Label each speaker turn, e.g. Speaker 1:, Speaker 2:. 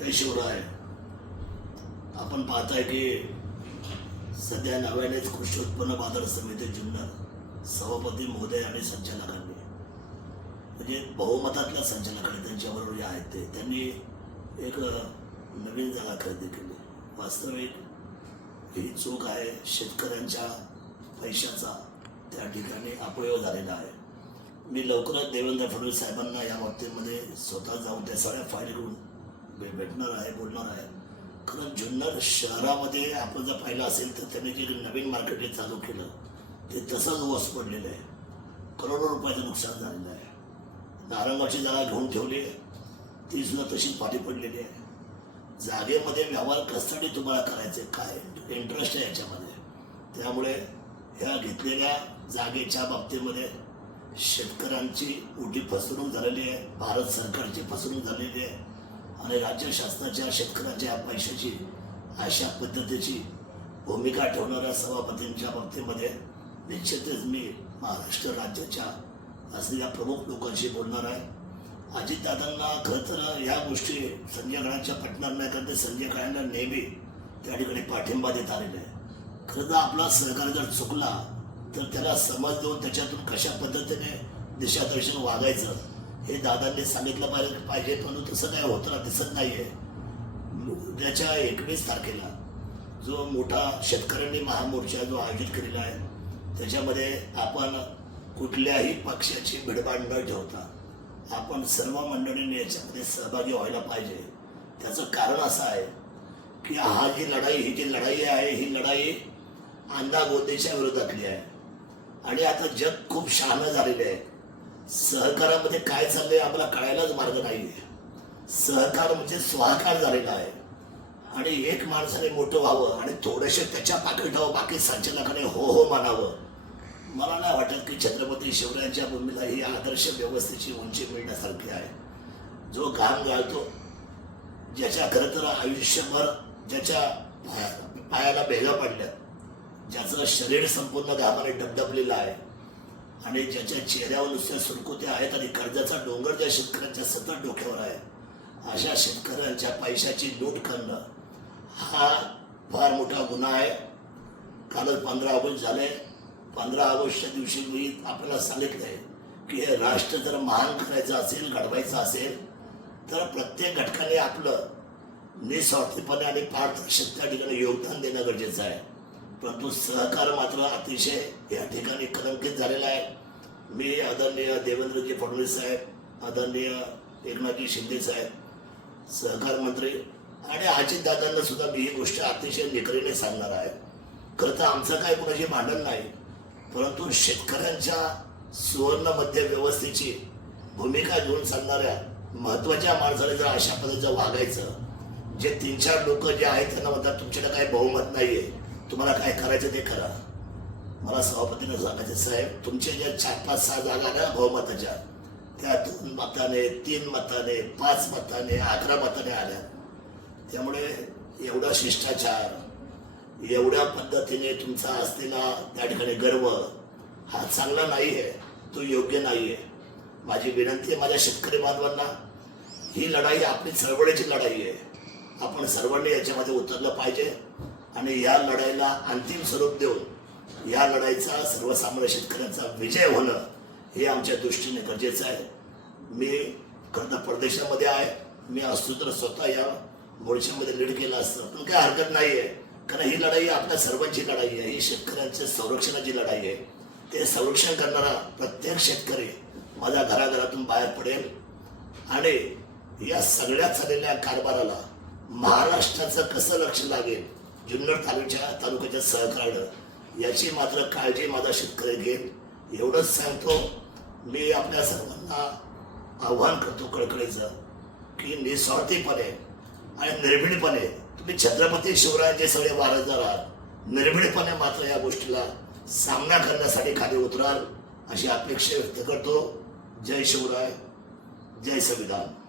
Speaker 1: जय शिवराय आपण पाहताय की सध्या नव्यानेच कृषी उत्पन्न बाजार समिती जुन्नर सभापती महोदय आणि संचालकांनी म्हणजे बहुमतातल्या संचालकांनी त्यांच्याबरोबर जे आहेत ते त्यांनी एक नवीन जागा खरेदी केली वास्तविक ही चूक आहे शेतकऱ्यांच्या पैशाचा त्या ठिकाणी अपयोग झालेला आहे मी लवकरच देवेंद्र फडणवीस साहेबांना या बाबतीमध्ये स्वतः जाऊन त्या सगळ्या फाईल करून भेटणार आहे बोलणार आहे खरं जुन्नर शहरामध्ये आपण जर पाहिलं असेल तर त्यांनी जे नवीन मार्केट चालू केलं ते तसंच वस पडलेलं आहे करोडो रुपयाचं नुकसान झालेलं आहे नारंगाची जागा घेऊन ठेवली आहे ती सुद्धा तशीच पाठी पडलेली आहे जागेमध्ये व्यवहार कसाठी तुम्हाला करायचे काय इंटरेस्ट आहे याच्यामध्ये त्यामुळे ह्या घेतलेल्या जागेच्या बाबतीमध्ये शेतकऱ्यांची मोठी फसवणूक झालेली आहे भारत सरकारची फसवणूक झालेली आहे आणि राज्य शासनाच्या शेतकऱ्याच्या पैशाची अशा पद्धतीची भूमिका ठेवणाऱ्या सभापतींच्या बाबतीमध्ये निश्चितच मी महाराष्ट्र राज्याच्या असलेल्या प्रमुख लोकांशी बोलणार आहे अजितदादांना खरं तर ह्या गोष्टी संजय काळांच्या पटणार नाही कारण ते संजय काळांना नेहमी त्या ठिकाणी पाठिंबा देत आलेले आहे खरं तर आपला सहकार जर चुकला तर त्याला समज देऊन त्याच्यातून कशा पद्धतीने दिशादर्शन वागायचं हे दादांनी सांगितलं पाहिजे पाहिजे पण तसं काय होतं दिसत नाही आहे उद्याच्या एकवीस तारखेला जो मोठा शेतकऱ्यांनी महामोर्चा जो आयोजित केलेला आहे त्याच्यामध्ये आपण कुठल्याही पक्षाची भिडभाड न ठेवता आपण सर्व मंडळींनी याच्यामध्ये सहभागी व्हायला पाहिजे त्याचं कारण असं आहे की हा जी लढाई ही जी लढाई आहे ही लढाई अंधागोंदीच्या विरोधातली आहे आणि आता जग खूप शहाणं झालेलं आहे सहकारामध्ये काय चाललंय आम्हाला कळायलाच मार्ग नाही आहे सहकार म्हणजे स्वाकार झालेला आहे आणि एक माणसाने मोठं व्हावं आणि थोडेसे त्याच्या पाकिटावं बाकी संचालकाने हो हो मानावं मला नाही वाटत की छत्रपती शिवरायांच्या भूमीला ही आदर्श व्यवस्थेची उंची मिळण्यासारखी आहे जो घाम घालतो ज्याच्या खरं तर आयुष्यभर ज्याच्या पायाला भेगा पडल्या ज्याचं शरीर संपूर्ण घामाने डबडबलेलं आहे आणि ज्याच्या चेहऱ्यावर नुसत्या सुरकुत्या आहेत आणि कर्जाचा डोंगर ज्या शेतकऱ्यांच्या सतत डोक्यावर आहे अशा शेतकऱ्यांच्या पैशाची लूट करणं हा फार मोठा गुन्हा आहे कालच पंधरा ऑगस्ट झाले पंधरा ऑगस्टच्या दिवशी मी आपल्याला सांगितलं आहे की हे राष्ट्र जर महान करायचं असेल घडवायचं असेल तर प्रत्येक घटकाने आपलं निस्वार्थीपणे आणि पारदर्शक ठिकाणी योगदान देणं गरजेचं आहे परंतु सहकार मात्र अतिशय या ठिकाणी कलंकित झालेला आहे मी आदरणीय देवेंद्रजी फडणवीस साहेब आदरणीय एकनाथजी शिंदे साहेब सहकार मंत्री आणि दादांना सुद्धा मी ही गोष्ट अतिशय निकरीने सांगणार आहे खरं तर आमचं काय कुणाशी भांडण नाही परंतु शेतकऱ्यांच्या सुवर्ण मध्य व्यवस्थेची भूमिका घेऊन सांगणाऱ्या महत्वाच्या माणसाने जर अशा पद्धतीचं वागायचं जे तीन चार लोक जे आहेत त्यांना म्हणतात तुमच्याकडे काही बहुमत नाहीये तुम्हाला काय करायचं ते करा मला सभापतीनं सांगायचं साहेब तुमच्या ज्या चार पाच सहा जागा ना बहुमताच्या त्या दोन मताने तीन मताने पाच मताने अकरा मताने आल्या त्यामुळे एवढा शिष्टाचार एवढ्या पद्धतीने तुमचा असलेला त्या ठिकाणी गर्व हा चांगला नाही आहे तो योग्य नाही आहे माझी विनंती आहे माझ्या शेतकरी बांधवांना ही लढाई आपली चळवळीची लढाई आहे आपण सर्वांनी याच्यामध्ये उतरलं पाहिजे आणि या लढाईला अंतिम स्वरूप देऊन या लढाईचा सर्वसामान्य शेतकऱ्यांचा विजय होणं हे आमच्या दृष्टीने गरजेचं आहे मी खरं परदेशामध्ये आहे मी असतो तर स्वतः या मोर्चामध्ये लीड केलं असतं पण काही हरकत नाही आहे कारण ही लढाई आपल्या सर्वांची लढाई आहे ही शेतकऱ्यांच्या संरक्षणाची लढाई आहे ते संरक्षण करणारा प्रत्येक शेतकरी माझ्या घराघरातून बाहेर पडेल आणि या सगळ्यात झालेल्या कारभाराला महाराष्ट्राचं कसं लक्ष लागेल जुन्नर तालुक्या तालुक्याच्या सहकारनं याची मात्र काळजी माझा शेतकरी घेत एवढंच सांगतो मी आपल्या सर्वांना आव्हान करतो कळकळीचं की निस्वार्थीपणे आणि निर्भीडपणे तुम्ही छत्रपती शिवरायांचे सगळे महाराज आहात निर्भीडपणे मात्र या गोष्टीला सामना करण्यासाठी खाली उतराल अशी अपेक्षा व्यक्त करतो जय शिवराय जय संविधान